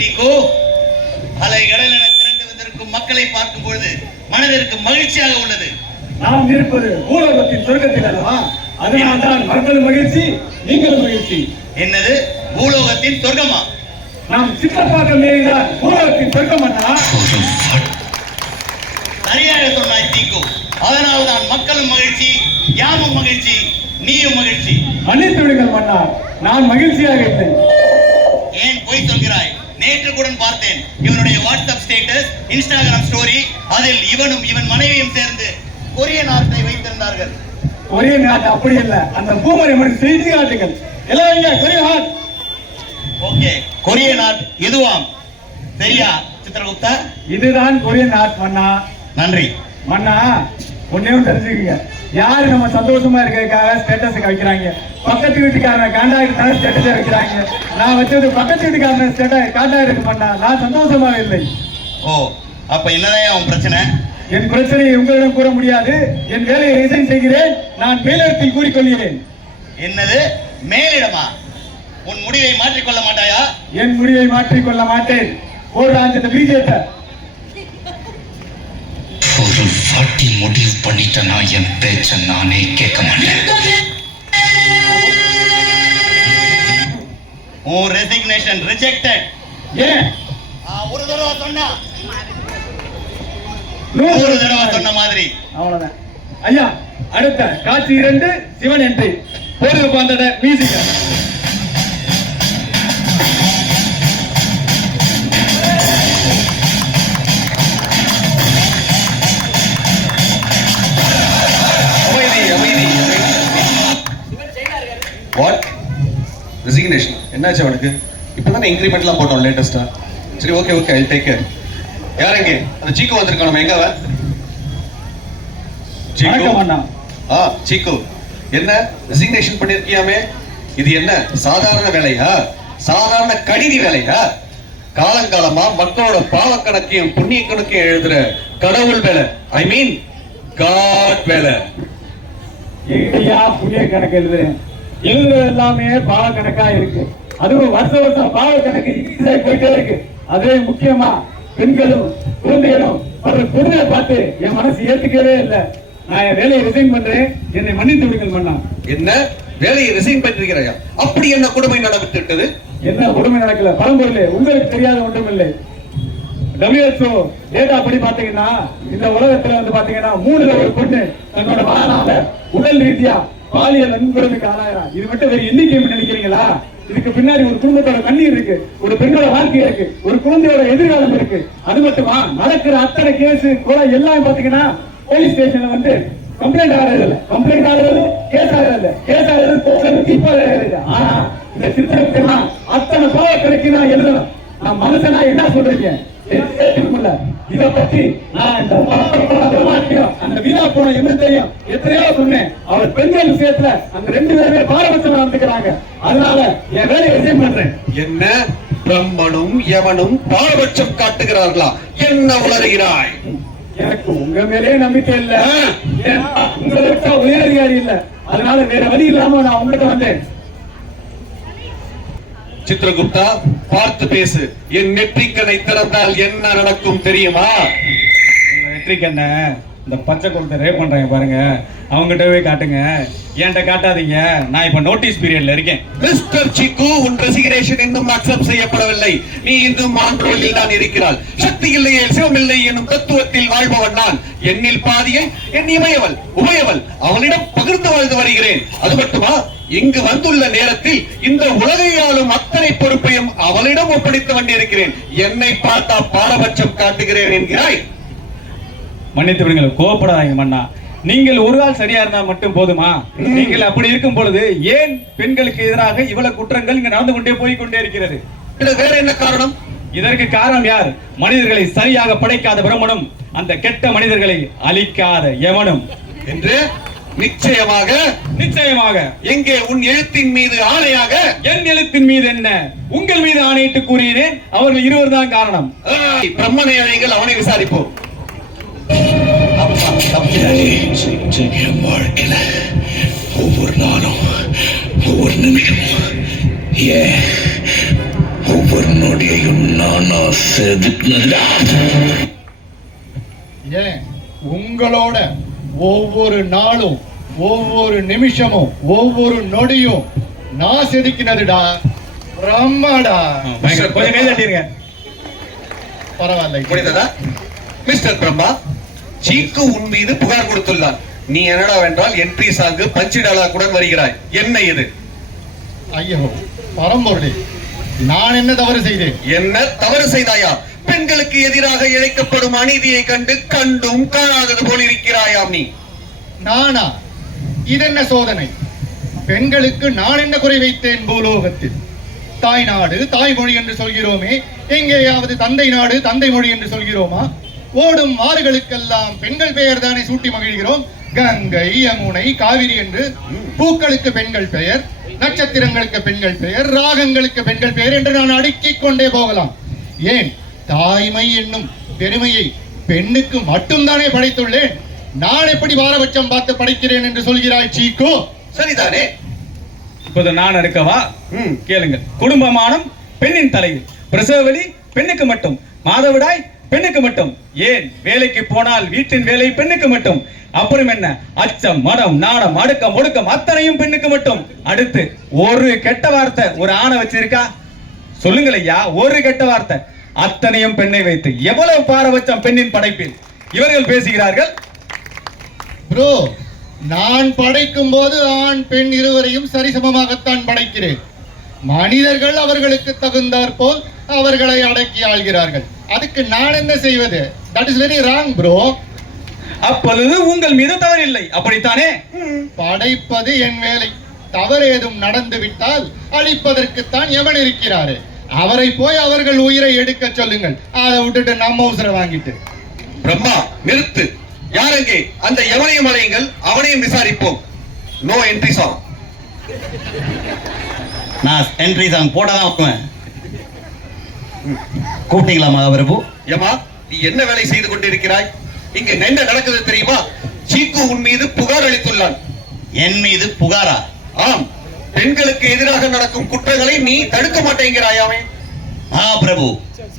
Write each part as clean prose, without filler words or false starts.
தீகோ. அலை கடல் என திரண்டு வந்திருக்கும் மக்களை பார்க்கும் பொழுது மனதிற்கு மகிழ்ச்சியாக உள்ளது. நாம் இருப்பது பூலோகத்தின் சொர்க்கத்தில் அல்லவா? அதனால்தான் மக்களும் மகிழ்ச்சி, நீங்களும் மகிழ்ச்சி. என்னது பூலோகத்தின் சொர்க்கமா? நாம் சித்தப்பாக்கம் ஏறிதான் பூலோகத்தின் சொர்க்கம் அண்ணா. சரியாக சொன்னாய் தீகோ. அதனால்தான் மக்களும் மகிழ்ச்சி, யாமும் மகிழ்ச்சி, நீயும் மகிழ்ச்சி. மன்னித்து விடுங்கள் மன்னா, நான் மகிழ்ச்சியாக இல்லை. ஏன் பொய் சொல்கிறாய்? நேற்று கூட பார்த்தேன் இவனுடைய வாட்ஸ்அப் ஸ்டேட்டஸ், இன்ஸ்டாகிராம் ஸ்டோரி. அதில் இவனும் இவன் மனைவியும் சேர்ந்து கொரியன் ஆர்ட்டை வைத்திருந்தார்கள். கொரியன் ஆர்ட் அப்படி இல்ல, அந்த பூமரை மட்டும் செய்தி காட்டுங்கள். எல்லாம் Korean art. Okay, Korean art இதுவாம். சரியா சித்திரகுப்தா? இதுதான் கொரியன் ஆர்ட் மன்னா. நன்றி மன்னா. ஒன்னையும் தெரிஞ்சுக்கங்க, யாரு நம்ம சந்தோஷமா இருக்கிறதுக்காக ஸ்டேட்டஸ் வைக்கிறாங்க. பக்கத்து வீட்டுக்காரன் காண்டாக்ட் ஸ்டேட்டஸ் வைக்கிறாங்க. நான் வச்சது பக்கத்து வீட்டுக்காரன் ஸ்டேட்டஸ் காண்டாக்ட் பண்ணா நான் சந்தோஷமா இல்லை. ஓ, அப்ப என்னதான் உன் பிரச்சனை? என் பிரச்சனையை உங்களிடம் கூற முடியாது. என் வேலையை ரிசைன் செய்கிறேன். நான் மேலிடத்தில் கூறிக்கொள்கிறேன். என்னது மேலிடமா? உன் முடிவை மாற்றிக்கொள்ள மாட்டாயா? என் முடிவை மாற்றிக்கொள்ள மாட்டேன். போடுறாங்க பிஜேபி. ஒரு வாட்டி முடிவு பண்ணிட்டேன்னா என் பேச்ச நானே கேட்க மாட்டேன். உன் ரெசிக்னேஷன் ரிஜெக்டட். ஏன்? ஒரு தடவை சொன்னா, ஒரு தடவை சொன்ன மாதிரி அவ்வளவுதான். ஐயா, அடுத்த காட்சி 2 சிவன் என்ட்ரி. போடுங்க அந்த மியூசிக். What resignation? என்னாச்சு அவனுக்கு? இப்பதானே இன்கிரிமெண்ட்லாம் போட்டோம் லேட்டஸ்டா. சரி, okay okay, I take care. யாருங்க அந்த சீக்கு வந்திருக்கானே? எங்க அவன்? சீக்கு அண்ணா. சீக்கு, என்ன ரெசிக்னேஷன் பண்ணிருக்கியாமே? இது என்ன சாதாரண வேலையா? சாதாரண கணினி வேலையா? காலங்காலமா மக்களோட பாவ கணக்கையும் புண்ணிய கணக்கையும் எழுதுற கடவுள் வேலை, ஐ மீன் காட் வேலை. எங்கயா புண்ணிய கணக்கு எழுதுறேன்? எழுதுறது எல்லாமே பாவ கணக்கா இருக்கு. அதுவும் வருஷம் பாவ கணக்கு போயிட்டே இருக்கு. அதே முக்கியமா பெண்களும் குழந்தைகளும் குழந்தைய பார்த்து என் மனசு ஏத்துக்கவே இல்லை. நான் என் வேலையை ரிசைன் பண்றேன். என்னை மன்னித்து விடுங்கள் மன்னா. என்ன வேலையை ரிசைன் பண்ணிருக்கிறாயா? அப்படி என்ன கொடுமை நடந்துட்டது? என்ன கொடுமை நடக்கல பரம்பொருளே, உங்களுக்கு தெரியாத ஒன்றும் இல்லை. WHO டேட்டா படி பாத்தீங்கன்னா இந்த உலகத்துல வந்து பாத்தீங்கன்னா 3ல ஒரு பொண்ணு தன்னோட வாழ்நாள உடல் ரீதியா பாலியல் வன்கொடுமைக்கு ஆளாயிரா. இது மட்டும் வேற எண்ணிக்கை நினைக்கிறீங்களா? இதுக்கு பின்னாடி ஒரு குடும்பத்தோட கண்ணீர் இருக்கு, ஒரு பெண்ணோட வாழ்க்கை இருக்கு, ஒரு குழந்தையோட எதிர்காலம் இருக்கு. அது மட்டுமா நடக்கிற அத்தனை கேஸ் கொலை எல்லாம் பாத்தீங்கன்னா போலீஸ் ஸ்டேஷன்ல வந்து கம்ப்ளைண்ட் ஆகிறது இல்ல, கம்ப்ளைண்ட் ஆகிறது கேஸ் ஆகிறது இல்ல, கேஸ் ஆகிறது தீர்ப்பு ஆகிறது. ஆனா இந்த சித்திரத்துக்கு அத்தனை பாவ கணக்கு நான் எழுதணும். நான் மனுஷனா என்ன சொல்றீங்க? இத பத்தி நான் அந்த வீணா போன எண்ணத்தையும் எத்தனையோ சொன்னேன். அவர் பெண்கள் விஷயத்துல அந்த 2 பேருமே பாரபட்சம் நடந்துக்கிறாங்க. அதனால என் வேலையை ரிசைன் பண்றேன். என்ன பிரம்மனும் யவனும் பாரபட்சம் காட்டுகிறார்களா? என்ன உளறுகிறாய்? எனக்கு உங்க மேலே நம்பிக்கை இல்ல, உங்களுக்கு உயர் அதிகாரி இல்ல. அதனால வேற வழி இல்லாம நான் உங்ககிட்ட வந்தேன். சித்திரகுப்தா, பார்த்து பேசு. என் நெற்றிக்கண்ணை திறந்தால் என்ன நடக்கும் தெரியுமா? நெற்றிக்கண்ண இந்த பச்சை குளத்தை ரேப் பண்றாங்க பாருங்க, அவங்ககிட்ட போய் காட்டுங்க. என்கிட்ட காட்டாதீங்க. நான் இப்ப நோட்டீஸ் பீரியட்ல இருக்கேன். மிஸ்டர் சிக்கு, உன் ரெசிக்னேஷன் இன்னும் அக்செப்ட் செய்யப்படவில்லை. நீ இன்னும் மாண்ட்ரோலில் தான் இருக்கிறாள். சக்தி இல்லையே சிவமில்லை எனும் தத்துவத்தில் வாழ்பவன் நான். என்னில் பாதியை என் இமையவள் உமையவள் அவளிடம் பகிர்ந்து வாழ்ந்து வருகிறேன். அது மட்டுமா, இங்கு வந்துள்ள நேரத்தில் இந்த உலகை ஆளும் அத்தனை பொறுப்பையும் அவளிடம் ஒப்படைத்து வந்திருக்கிறேன். என்னை பார்த்தா பாரபட்சம் காட்டுகிறேன் என்கிறாய்? மன்னித்து விடுங்கள், கோபப்படாதீங்க மன்னா. நீங்கள் ஒரு ஆள் சரியா இருந்தா மட்டும் போதுமா? நீங்கள் அப்படி இருக்கும் பொழுது ஏன் பெண்களுக்கு எதிராக இவ்வளவு குற்றங்கள் இங்க நடந்து கொண்டே போய்கொண்டே இருக்கிறது? வேற என்ன காரணம்? இதற்கு காரணம் யார்? மனிதர்களை சரியாக படைக்காத பிரம்மனும் அந்த கெட்ட மனிதர்களை அழிக்காத யமனும் என்று நிச்சயமாக நிச்சயமாக. எங்கே உன் எழுத்தின் மீது ஆணையாக? என் எழுத்தின் மீது என்ன, உங்கள் மீது ஆணையிட்டு கூறினேன். அவர்கள் இருவர் தான் காரணம். பிரம்மனை அழைங்கள், அவனை விசாரிப்போம். என் வாழ்க்கையில ஒவ்வொரு நாளும் ஒவ்வொரு நிமிஷமும் ஒவ்வொரு முடியையும் நானா செதுக்குனதுடா. ஏன் உங்களோட ஒவ்வொரு நாளும் ஒவ்வொரு நிமிஷமும் ஒவ்வொரு நொடியும் நான் செதுக்கினதுடா. பிரம்மாடா. கொஞ்சம் கை தட்டிருங்க. பரவாயில்ல. புரிந்ததா மிஸ்டர் பிரம்மா? சீக்கு உன் மீது புகார் கொடுத்துள்ளார். நீ என்னடா வென்றால் என்ட்ரி சாங்கு பஞ்சு டாலாக்குடன் வருகிறாய். என்ன இது? ஐயோ பரம்பொருளே, நான் என்ன தவறு செய்தேன்? என்ன தவறு செய்தாயா? பெண்களுக்கு எதிராக இழைக்கப்படும் அநீதியை கண்டு கண்டும் காணாதது போல் இருக்கிறாயாம் நீ. நானா? இதென்ன சோதனை? பெண்களுக்கு நான் என்ன குறை வைத்தேன் பூலோகத்தில்? தாய் நாடு தாய்மொழி என்று சொல்கிறோமே, எங்கேயாவது தந்தை நாடு தந்தை மொழி என்று சொல்கிறோமா? ஓடும் ஆறுகளுக்கெல்லாம் பெண்கள் பெயர் தானே சூட்டி மகிழ்கிறோம். கங்கை யமுனை காவிரி என்று. பூக்களுக்கு பெண்கள் பெயர், நட்சத்திரங்களுக்கு பெண்கள் பெயர், ராகங்களுக்கு பெண்கள் பெயர் என்று நான் அடுக்கிக் கொண்டே போகலாம். ஏன் தாய்மை என்னும் பெருமையை பெண்ணுக்கு மட்டும்தானே படைத்துள்ளேன். நான் எப்படி பாரபட்சம் பார்த்து படைக்கிறேன் என்று சொல்கிறாய் சீக்கு? சரிதானே? இப்போது நான் இருக்கவா? கேளுங்க. குடும்பமானம் பெண்ணின் தலையில், பிரசவவலி பெண்ணுக்கு மட்டும், மாதவிடாய் பெண்ணுக்கு மட்டும், ஏன் வேலைக்கு போனால் வீட்டின் வேலை பெண்ணுக்கு மட்டும், அப்புறம் என்ன அச்சம் மடம் நாடம் அடுக்கம் ஒடுக்கம் அத்தனையும் பெண்ணுக்கு மட்டும். அடுத்து ஒரு கெட்ட வார்த்தை ஒரு ஆணை வச்சிருக்கா? சொல்லுங்கள் ஐயா, ஒரு கெட்ட வார்த்தை. அத்தனையும் பெண்ணை வைத்து எவ்வளவு பாரபட்சம் பெண்ணின் படைப்பில் இவர்கள் பேசுகிறார்கள். ப்ரோ, நான் படைக்கும் போது ஆண் பெண் இருவரையும் சரிசமமாகத்தான் படைக்கிறேன். மனிதர்கள் அவர்களுக்கு தகுந்தாற் போல் அவர்களை அடக்கி ஆள்கிறார்கள். அதுக்கு நான் என்ன செய்வது? That is very wrong bro. அப்பொழுது உங்கள் மீது தவறில்லை, அப்படித்தானே? படைப்பது என் வேலை. தவறு ஏதும் நடந்து விட்டால் அழிப்பதற்குத்தான் எவன் இருக்கிறாரு, அவரை போய் அவர்கள் உயிரை எடுக்க சொல்லுங்கள். அதை விட்டுட்டு நம்ம அவசரம் வாங்கிட்டு. பிரம்மா நிறுத்து. யாரெங்கே அந்த எவனையும் அலையுங்கள், அவனையும் விசாரிப்போம். No entry song. நான் என்ட்ரி சாங் போடதான் கூப்பிட்டீங்களா மகாபிரபு? ஏமா, நீ என்ன வேலை செய்து கொண்டிருக்கிறாய்? இங்க என்ன நடக்குது தெரியுமா? சீக்கு உன் மீது புகார் அளித்துள்ளான். என் மீது புகாரா? ஆம், பெண்களுக்கு எதிராக நடக்கும் குற்றங்களை நீ தடுக்க மாட்டேங்கிறாயாமே. மகாபிரபு,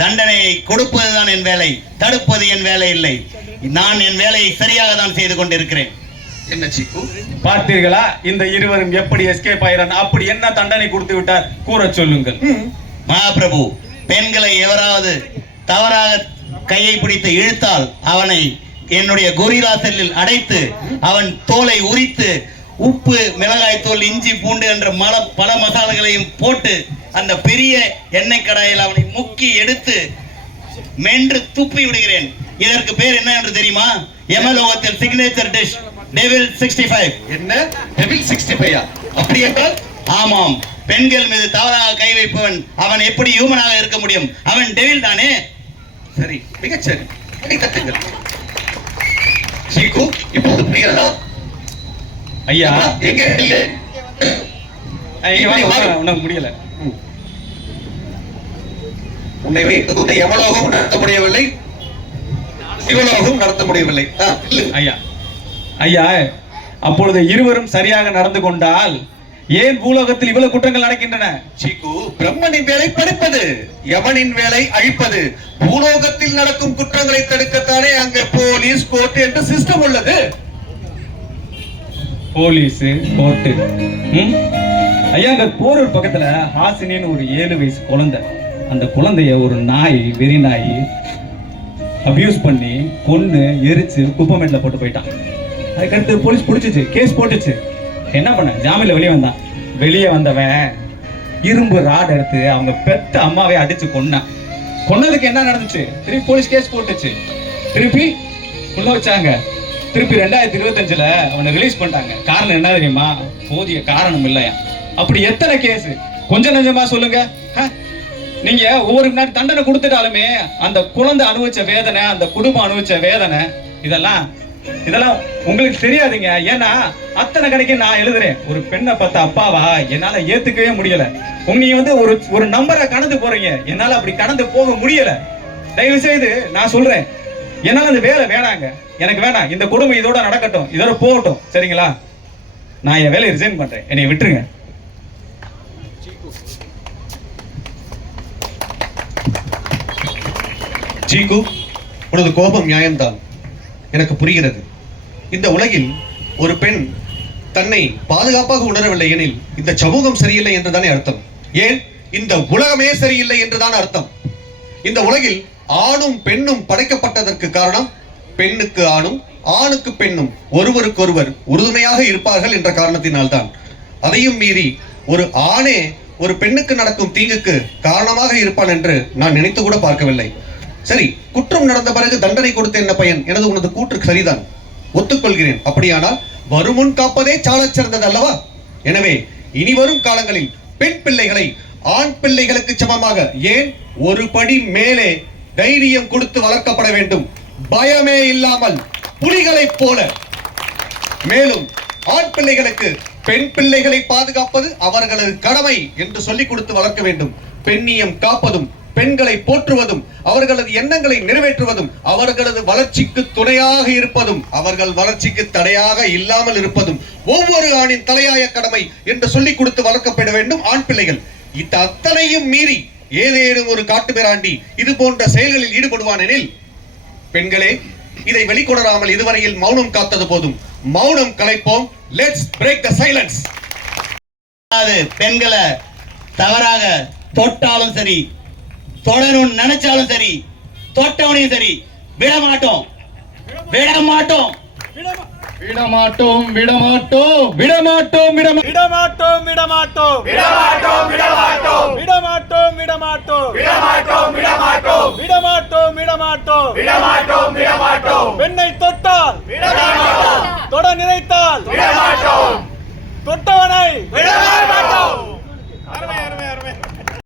தண்டனையை கொடுப்பதுதான் என் வேலை, தடுப்பது என் வேலை இல்லை. நான் என் வேலையை சரியாக தான் செய்து கொண்டிருக்கிறேன். என்ன சீக்கு? பார்த்தீர்களா இந்த இருவரும் எப்படி எஸ்கேப் ஆயிரான்? அப்படி என்ன தண்டனை கொடுத்து விட்டார் கூற சொல்லுங்கள். மகாபிரபு, பெண்களை எவராவது தவறாக கையை பிடித்து இழுத்தால் அவனை என்னுடைய கொரில்லா செல்லில் அடைத்து அவன் தோலை உரித்து உப்பு மிளகாய் தூள் இஞ்சி பூண்டு என்ற பல மசாலாக்களையும் போட்டு அந்த பெரிய எண்ணெய் கடாயில் அவனை முக்கி எடுத்து மென்று துப்பி விடுகிறேன். இதற்கு பேர் என்ன என்று தெரியுமா? யமலோகத்தில் சிக்னேச்சர் டிஷ் டெவில் 65. என்ன டெவில் 65? அப்படி என்றால்? ஆமாம், பெண்கள் மீது தவறாக கை வைப்பவன் அவன் எப்படி ஹியூமனாக இருக்க முடியும்? அவன் டெவில் தானே. சரி, மிகச்சரி. தட்டுங்கள் சீக்கு. இப்போது புரிகிறதா? ஐயா, எங்க உனக்கு முடியல. உன்னை வைத்து யமலோகம் நடத்த முடியவில்லை, சிவலோகம் நடத்த முடியவில்லை. ஐயா ஐயா, அப்பொழுது இருவரும் சரியாக நடந்து கொண்டால் ஏன் பூலோகத்தில் இவ்வளவு குற்றங்கள் நடக்கின்றன? சீக்கு, பிரம்மனின் வேலை படைப்பது, யமனின் வேலை அழிப்பது. பூலோகத்தில் நடக்கும் குற்றங்களை தடுக்கத்தானே அங்க போலீஸ் கோர்ட் என்று சிஸ்டம் உள்ளது. Police court. ஐயா, அந்த போரூர் பக்கத்துல ஹாசினின்னு ஒரு 7 வயசு குழந்தை, அந்த குழந்தைய ஒரு நாய், வெறி நாய் அபியூஸ் பண்ணி கொன்னு எரிச்சு குப்பமேட்டில் போட்டு போயிட்டான். அதுக்கடுத்து போலீஸ் பிடிச்சிச்சு, கேஸ் போட்டுச்சு. என்ன பண்ண, ஜாமீன்ல வெளியே வந்தான். வெளியே வந்தவன் இரும்பு ராட் எடுத்து அவங்க பெத்த அம்மாவை அடிச்சு கொன்னான். கொன்னதுக்கு என்ன நடந்துச்சு? திருப்பி போலீஸ் கேஸ் போட்டுச்சு, திருப்பி உள்ள வச்சாங்க. திருப்பி 2025ல அவனை ரிலீஸ் பண்ணிட்டாங்க. காரணம் என்ன தெரியுமா? போதிய காரணம் இல்லையா. அப்படி எத்தனை கேஸ்? கொஞ்சம் நெஞ்சமா சொல்லுங்க. நீங்க ஒவ்வொரு நாள் தண்டனை கொடுத்துட்டாலுமே அந்த குழந்தை அனுபவிச்ச வேதனை, அந்த குடும்பம் அனுபவிச்ச வேதனை, இதெல்லாம் உங்களுக்கு தெரியாதுங்க. ஏன்னா அத்தனை கணக்கு நான் எழுதுறேன். ஒரு பெண்ணை பார்த்த அப்பாவா என்னால ஏத்துக்கவே முடியல. நீங்க ஒரு நம்பரை கடந்து போறீங்க, என்னால அப்படி கடந்து போக முடியல. தயவு செய்து நான் சொல்றேன், என்னால அந்த வேலை வேணாங்க, எனக்கு வேணாம். இந்த குடும்பம் இதோட நடக்கட்டும், இதோட போகட்டும், சரிங்களா? நான் என் வேலையை ரிசைன் பண்றேன், என்னை விட்டுருங்க. சீக்கு, உனது கோபம் நியாயம்தான், எனக்கு புரிகிறது. இந்த உலகில் ஒரு பெண் தன்னை பாதுகாப்பாக உணரவில்லை எனில் இந்த சமூகம் சரியில்லை என்றுதானே அர்த்தம். ஏன், இந்த உலகமே சரியில்லை என்றுதான் அர்த்தம். இந்த உலகில் ஆணும் பெண்ணும் படைக்கப்பட்டதற்கு காரணம் பெண்ணுக்கு ஆணும் ஆணுக்கு பெண்ணும் ஒருவருக்கொருவர் உறுதுணையாக இருப்பார்கள் என்ற காரணத்தினால்தான். அதையும் மீறி ஒரு ஆணே ஒரு பெண்ணுக்கு நடக்கும் தீங்குக்கு காரணமாக இருப்பான் என்று நான் நினைத்து கூட பார்க்கவில்லை. சரி, குற்றம் நடந்த பிறகு தண்டனை கொடுத்த என்ன பயன்? எனது உனது கூற்று சரிதான், ஒத்துக்கொள்கிறேன். அப்படியானால் வருமுன் காப்பதே சாலச் சிறந்தது அல்லவா? எனவே இனி வரும் காலங்களில் பெண் பிள்ளைகளை ஆண் பிள்ளைகளுக்கு சமமாக, ஏன் ஒரு படி மேலே தைரியம் கொடுத்து வளர்க்கப்பட வேண்டும், பயமே இல்லாமல் புலிகளைப் போல. மேலும் ஆண் பிள்ளைகளுக்கு பெண் பிள்ளைகளை பாதுகாப்பது அவர்களது கடமை என்று சொல்லிக் கொடுத்து வளர்க்க வேண்டும். பெண்ணியம் காப்பதும் பெண்களை போற்றுவதும் அவர்களது எண்ணங்களை நிறைவேற்றுவதும் அவர்களது வளர்ச்சிக்கு துணையாக இருப்பதும் அவர்கள் வளர்ச்சிக்கு தடையாக இல்லாமல் இருப்பதும் ஒவ்வொரு ஆணின் தலையாய கடமை என்று சொல்லிக் கொடுத்து வளர்க்கப்பட வேண்டும் ஆண் பிள்ளைகள். இந்த அத்தனையும் மீறி ஏதேனும் ஒரு காட்டுமிராண்டி இது போன்ற செயல்களில் ஈடுபடுவான் எனில், பெண்களே, இதை வெளிக்கொணராமல் இதுவரையில் மௌனம் காத்தது போதும், மௌனம் கலைப்போம். Let's break the silence. பெண்களை தவறாக தொட்டாலும் சரி, தொடரும் நினைச்சாலும் சரி, தொட்டவனையும் சரி, விடமாட்டோம் விடமாட்டோம் விடமாட்டோம் விடமாட்டோம் விடமாட்டோம் விடமாட்டோம் விடமாட்டோம் விடமாட்டோம் விடமாட்டோம் விடமாட்டோம் விடமாட்டோம் விடமாட்டோம் விடமாட்டோம் விடமாட்டோம் விடமாட்டோம் விடமாட்டோம் விடமாட்டோம் பெண்ணை தொட்டால் விடமாட்டோம், தொட நினைத்தால் விடமாட்டோம், தொட்டவனை